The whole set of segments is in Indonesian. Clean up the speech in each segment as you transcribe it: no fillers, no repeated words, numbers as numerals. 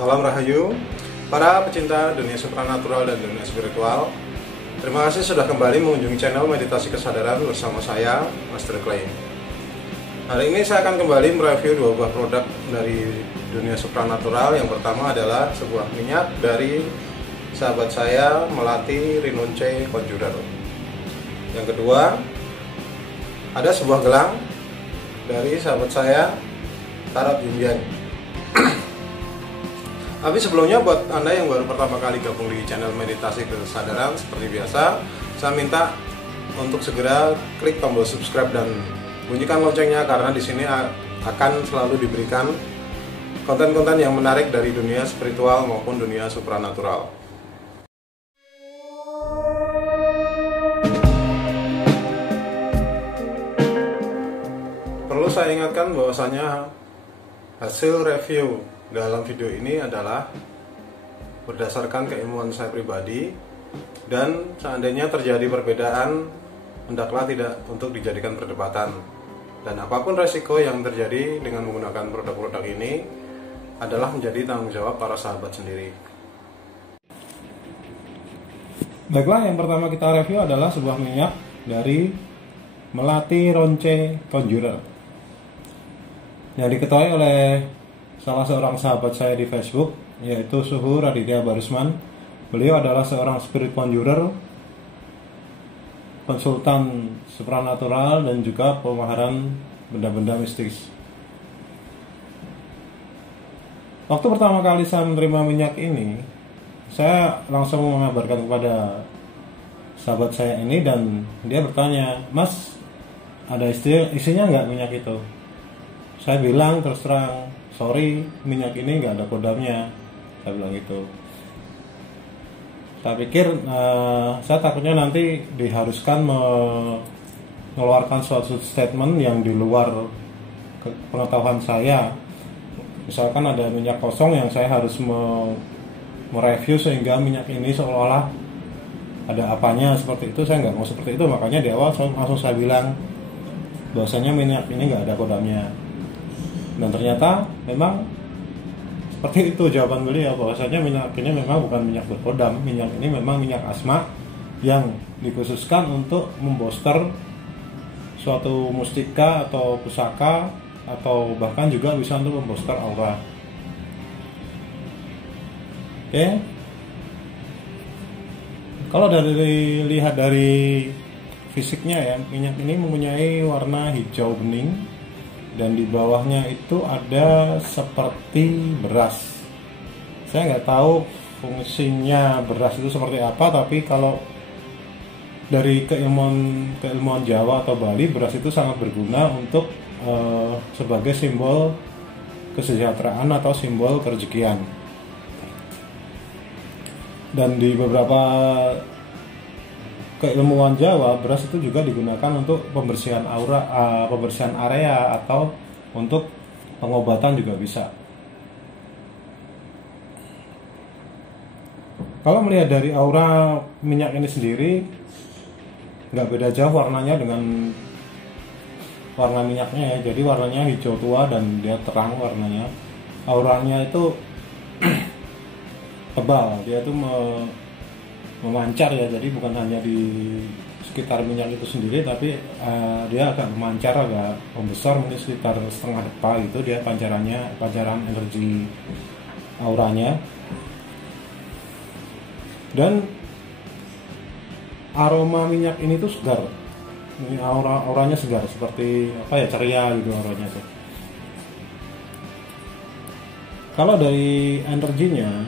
Salam Rahayu, para pecinta dunia supranatural dan dunia spiritual. Terima kasih sudah kembali mengunjungi channel Meditasi Kesadaran bersama saya, Master Clay. Hari ini saya akan kembali mereview dua buah produk dari dunia supranatural. Yang pertama adalah sebuah minyak dari sahabat saya, Melati Rinunce Conjurer. Yang kedua, ada sebuah gelang dari sahabat saya, Tarot Yunyan. Tapi sebelumnya buat Anda yang baru pertama kali gabung di channel Meditasi Kesadaran, seperti biasa, saya minta untuk segera klik tombol subscribe dan bunyikan loncengnya, karena di sini akan selalu diberikan konten-konten yang menarik dari dunia spiritual maupun dunia supranatural. Perlu saya ingatkan bahwasanya hasil review dalam video ini adalah berdasarkan keilmuan saya pribadi, dan seandainya terjadi perbedaan, hendaklah tidak untuk dijadikan perdebatan. Dan apapun resiko yang terjadi dengan menggunakan produk-produk ini adalah menjadi tanggung jawab para sahabat sendiri. Baiklah, yang pertama kita review adalah sebuah minyak dari Melati Rinunce Conjurer yang diketahui oleh salah seorang sahabat saya di Facebook, yaitu Suhu Raditya Barisman. Beliau adalah seorang spirit conjurer, konsultan supranatural, dan juga pemaharan benda-benda mistis. Waktu pertama kali saya menerima minyak ini, saya langsung mengabarkan kepada sahabat saya ini, dan dia bertanya, "Mas, ada isinya nggak minyak itu?" Saya bilang terus terang, "Sorry, minyak ini nggak ada kodamnya." Saya bilang gitu. Saya pikir saya takutnya nanti diharuskan mengeluarkan suatu statement yang di luar pengetahuan saya. Misalkan ada minyak kosong yang saya harus mereview sehingga minyak ini seolah-olah ada apanya, seperti itu. Saya nggak mau seperti itu, makanya di awal langsung saya bilang bahwasanya minyak ini nggak ada kodamnya. Dan ternyata memang seperti itu jawaban beliau, bahwasanya minyak ini memang bukan minyak berkodam. Minyak ini memang minyak asma yang dikhususkan untuk membooster suatu mustika atau pusaka, atau bahkan juga bisa untuk membooster aura. Oke. Kalau lihat dari fisiknya ya, minyak ini mempunyai warna hijau bening, dan di bawahnya itu ada seperti beras. Saya nggak tahu fungsinya beras itu seperti apa, tapi kalau dari keilmuan Jawa atau Bali, beras itu sangat berguna untuk sebagai simbol kesejahteraan atau simbol kerejekian. Dan di beberapa keilmuan Jawa, beras itu juga digunakan untuk pembersihan aura, pembersihan area, atau untuk pengobatan juga bisa. Kalau melihat dari aura minyak ini sendiri, nggak beda jauh warnanya dengan warna minyaknya ya. Jadi warnanya hijau tua dan dia terang warnanya. Auranya itu tebal, dia itu memancar ya, jadi bukan hanya di sekitar minyak itu sendiri, tapi dia agak memancar, agak membesar, mungkin sekitar setengah depa gitu dia pancaran energi auranya. Dan aroma minyak ini tuh segar, ini auranya segar, seperti apa ya, ceria gitu auranya tuh. Kalau dari energinya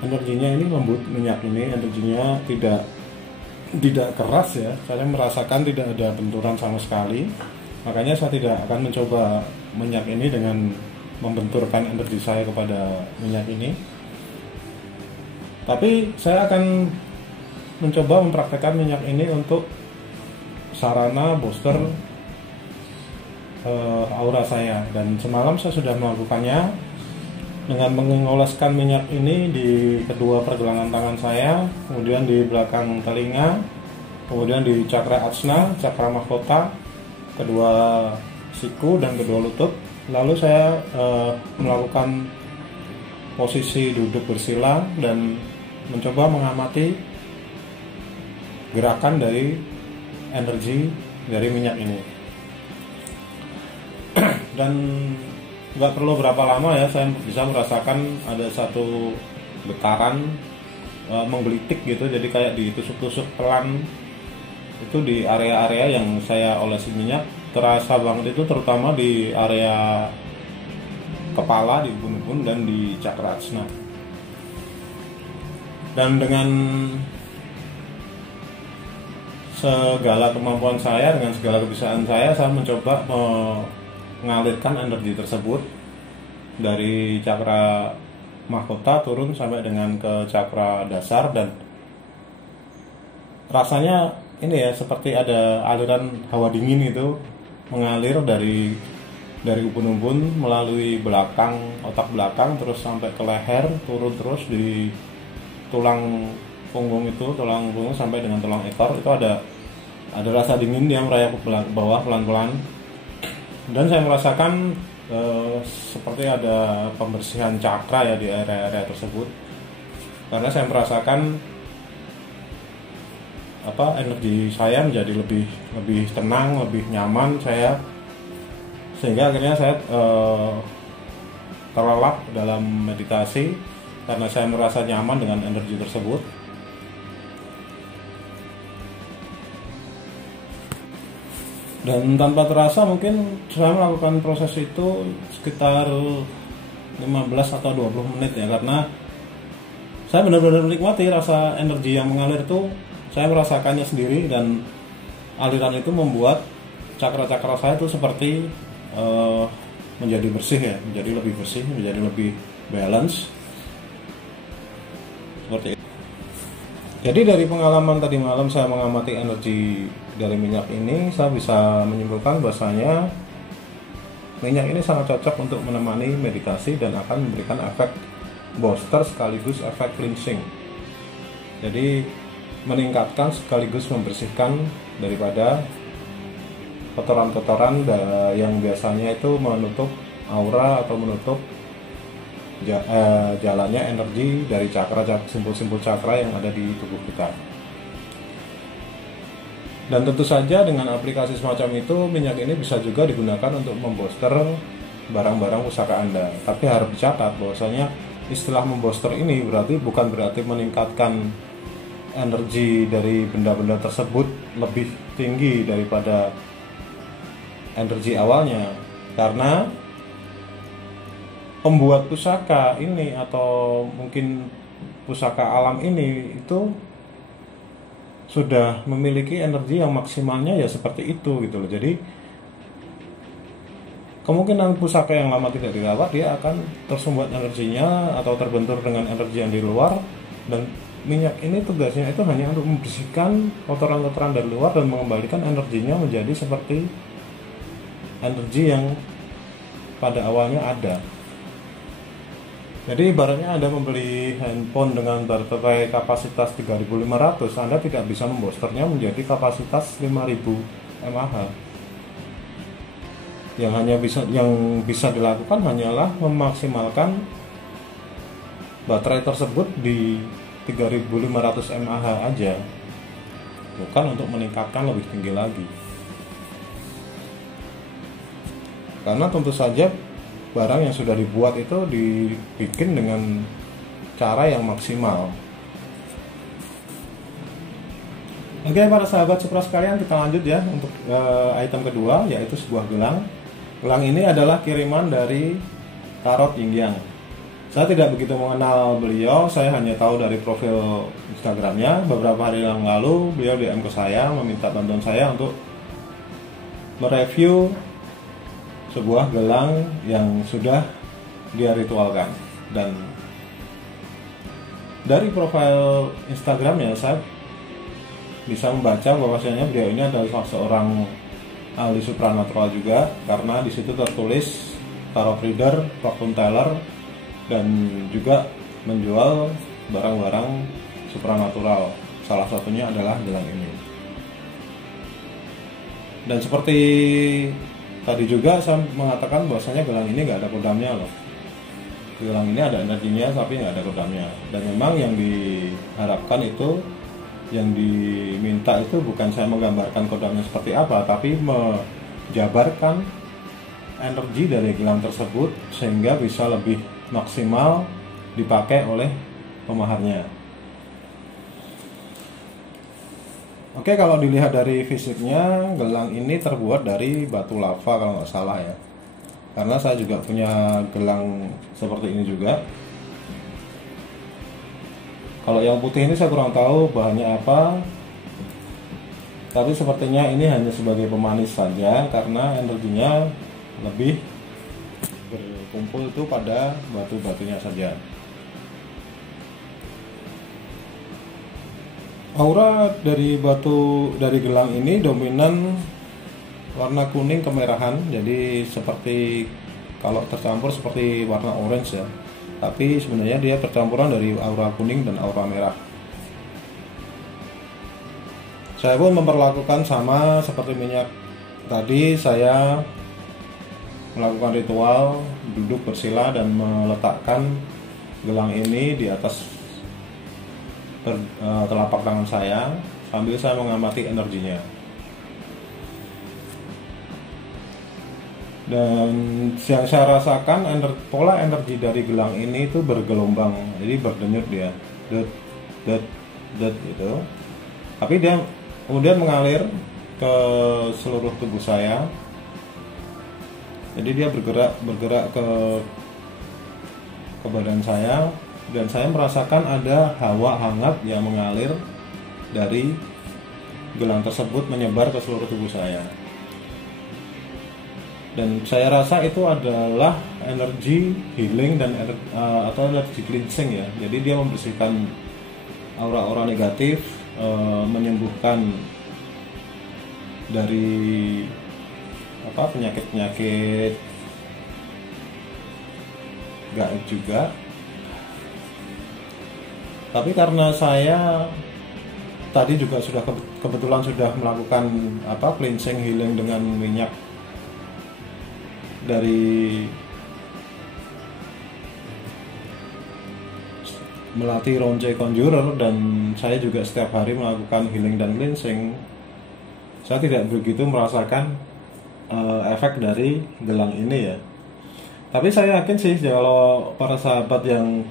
ini lembut, minyak ini energinya tidak keras ya. Saya merasakan tidak ada benturan sama sekali. Makanya saya tidak akan mencoba minyak ini dengan membenturkan energi saya kepada minyak ini. Tapi saya akan mencoba mempraktekkan minyak ini untuk sarana booster aura saya. Dan semalam saya sudah melakukannya dengan mengoleskan minyak ini di kedua pergelangan tangan saya, kemudian di belakang telinga, kemudian di cakra ajna, cakra mahkota, kedua siku dan kedua lutut. Lalu saya melakukan posisi duduk bersila dan mencoba mengamati gerakan dari energi dari minyak ini. Dan nggak perlu berapa lama ya, saya bisa merasakan ada satu getaran menggelitik gitu, jadi kayak ditusuk-tusuk pelan itu di area-area yang saya olesi minyak. Terasa banget itu terutama di area kepala, di ubun-ubun dan di cakrasna. Dan dengan segala kemampuan saya, dengan segala kebiasaan saya mencoba mengalirkan energi tersebut dari cakra mahkota turun sampai dengan ke cakra dasar, dan rasanya ini ya seperti ada aliran hawa dingin itu mengalir dari ubun-ubun melalui belakang, otak belakang, terus sampai ke leher, turun terus di tulang punggung itu, tulang punggung sampai dengan tulang ekor. Itu ada rasa dingin, dia merayap ke bawah pelan-pelan, dan saya merasakan seperti ada pembersihan cakra ya di area-area tersebut, karena saya merasakan energi saya menjadi lebih tenang, lebih nyaman saya, sehingga akhirnya saya terlelap dalam meditasi karena saya merasa nyaman dengan energi tersebut. Dan tanpa terasa mungkin saya melakukan proses itu sekitar 15 atau 20 menit ya, karena saya benar-benar menikmati rasa energi yang mengalir itu. Saya merasakannya sendiri, dan aliran itu membuat cakra-cakra saya itu seperti menjadi bersih ya, menjadi lebih bersih, menjadi lebih balance seperti itu. Jadi dari pengalaman tadi malam saya mengamati energi dari minyak ini, saya bisa menyimpulkan bahwasanya minyak ini sangat cocok untuk menemani meditasi dan akan memberikan efek booster sekaligus efek cleansing. Jadi meningkatkan sekaligus membersihkan daripada kotoran-kotoran yang biasanya itu menutup aura atau menutup jalannya energi dari cakra, simpul-simpul cakra yang ada di tubuh kita. Dan tentu saja dengan aplikasi semacam itu, minyak ini bisa juga digunakan untuk membooster barang-barang pusaka Anda. Tapi harus dicatat bahwasanya istilah membooster ini bukan berarti meningkatkan energi dari benda-benda tersebut lebih tinggi daripada energi awalnya, karena pembuat pusaka ini atau mungkin pusaka alam ini itu sudah memiliki energi yang maksimalnya ya seperti itu gitu loh. Jadi kemungkinan pusaka yang lama tidak dirawat, dia akan tersumbat energinya atau terbentur dengan energi yang di luar, dan minyak ini tugasnya itu hanya untuk membersihkan kotoran-kotoran dari luar dan mengembalikan energinya menjadi seperti energi yang pada awalnya ada. Jadi ibaratnya Anda membeli handphone dengan baterai kapasitas 3500, Anda tidak bisa memboosternya menjadi kapasitas 5000 mAh. Yang bisa dilakukan hanyalah memaksimalkan baterai tersebut di 3500 mAh aja, bukan untuk meningkatkan lebih tinggi lagi. Karena tentu saja barang yang sudah dibuat itu dibikin dengan cara yang maksimal. Oke para sahabat Supra sekalian, kita lanjut ya untuk item kedua, yaitu sebuah gelang. Gelang ini adalah kiriman dari Tarot Yin Yang. Saya tidak begitu mengenal beliau, saya hanya tahu dari profil Instagramnya. Beberapa hari yang lalu beliau DM ke saya meminta bantuan saya untuk mereview sebuah gelang yang sudah dia ritualkan. Dan dari profil Instagramnya saya bisa membaca bahwasanya beliau ini adalah seorang ahli supranatural juga, karena di situ tertulis tarot reader, fortune teller, dan juga menjual barang-barang supranatural. Salah satunya adalah gelang ini. Dan seperti tadi juga saya mengatakan bahwasanya gelang ini nggak ada kodamnya loh. gelang ini ada energinya tapi nggak ada kodamnya. Dan memang yang diharapkan itu, yang diminta itu bukan saya menggambarkan kodamnya seperti apa, tapi menjabarkan energi dari gelang tersebut sehingga bisa lebih maksimal dipakai oleh pemaharnya. Oke, kalau dilihat dari fisiknya, gelang ini terbuat dari batu lava kalau nggak salah ya. Karena saya juga punya gelang seperti ini juga. Kalau yang putih ini saya kurang tahu bahannya apa, tapi sepertinya ini hanya sebagai pemanis saja karena energinya lebih berkumpul itu pada batu-batunya saja. Aura dari gelang ini dominan warna kuning kemerahan, jadi seperti kalau tercampur seperti warna orange ya, tapi sebenarnya dia percampuran dari aura kuning dan aura merah. Saya pun memperlakukan sama seperti minyak tadi, saya melakukan ritual duduk bersila dan meletakkan gelang ini di atas telapak tangan saya sambil saya mengamati energinya. Dan yang saya rasakan pola energi dari gelang ini itu bergelombang, jadi berdenyut dia, det gitu. Tapi dia kemudian mengalir ke seluruh tubuh saya. Jadi dia bergerak ke badan saya, dan saya merasakan ada hawa hangat yang mengalir dari gelang tersebut menyebar ke seluruh tubuh saya. Dan saya rasa itu adalah energi healing dan atau energi cleansing ya. Jadi dia membersihkan aura-aura negatif, menyembuhkan dari penyakit-penyakit gaib juga. Tapi karena saya tadi juga sudah kebetulan sudah melakukan cleansing healing dengan minyak dari Melati Ronce Conjurer, dan saya juga setiap hari melakukan healing dan cleansing, saya tidak begitu merasakan efek dari gelang ini ya. Tapi saya yakin sih kalau para sahabat yang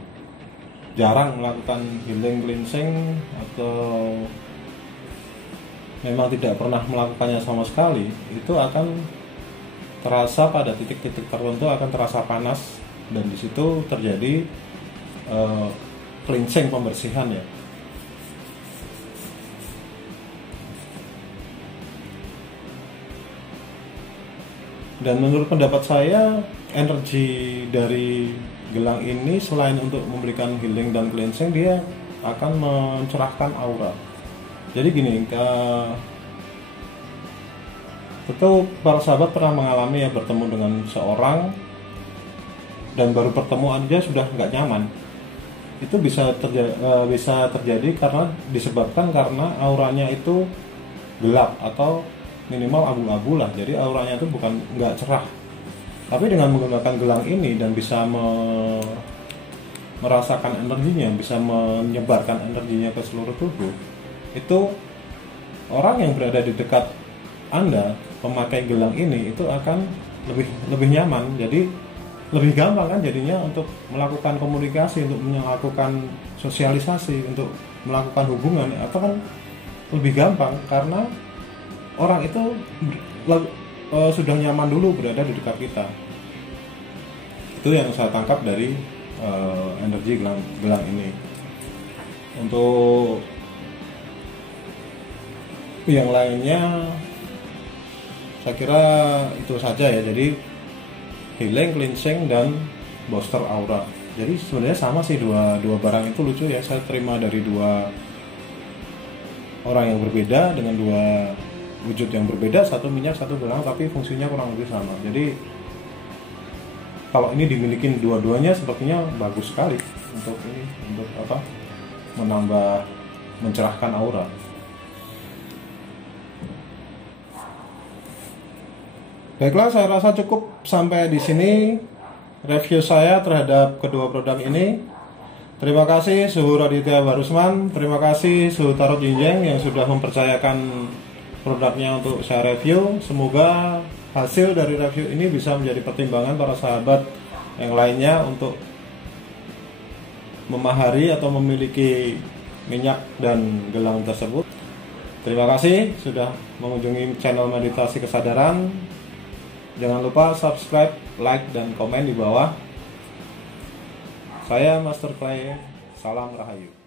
jarang melakukan healing cleansing atau memang tidak pernah melakukannya sama sekali, itu akan terasa pada titik-titik tertentu akan terasa panas, dan di situ terjadi cleansing, pembersihan ya. Dan menurut pendapat saya, energi dari gelang ini selain untuk memberikan healing dan cleansing, dia akan mencerahkan aura. Jadi gini, tentu para sahabat pernah mengalami ya, bertemu dengan seorang dan baru pertemuan dia sudah nggak nyaman. Itu bisa terjadi karena disebabkan karena auranya itu gelap atau minimal abu-abu lah. Jadi auranya itu bukan nggak cerah. Tapi dengan menggunakan gelang ini dan bisa merasakan energinya, bisa menyebarkan energinya ke seluruh tubuh, itu orang yang berada di dekat Anda pemakai gelang ini itu akan lebih nyaman. Jadi lebih gampang kan jadinya untuk melakukan komunikasi, untuk melakukan sosialisasi, untuk melakukan hubungan, atau kan lebih gampang karena orang itu sudah nyaman dulu berada di dekat kita. Itu yang saya tangkap dari energi gelang ini. Untuk yang lainnya saya kira itu saja ya. Jadi healing, cleansing, dan booster aura. Jadi sebenarnya sama sih dua barang itu. Lucu ya, saya terima dari dua orang yang berbeda dengan dua wujud yang berbeda, satu minyak, satu gelang, tapi fungsinya kurang lebih sama. Jadi kalau ini dimiliki dua-duanya sepertinya bagus sekali untuk menambah, mencerahkan aura. Baiklah, saya rasa cukup sampai di sini. review saya terhadap kedua produk ini. Terima kasih Suhu Raditya Barusman, terima kasih Suhu Tarot Jinjeng yang sudah mempercayakan produknya untuk saya review. Semoga hasil dari review ini bisa menjadi pertimbangan para sahabat yang lainnya untuk memahari atau memiliki minyak dan gelang tersebut. Terima kasih sudah mengunjungi channel Meditasi Kesadaran. Jangan lupa subscribe, like, dan komen di bawah. Saya Master Clay, salam Rahayu.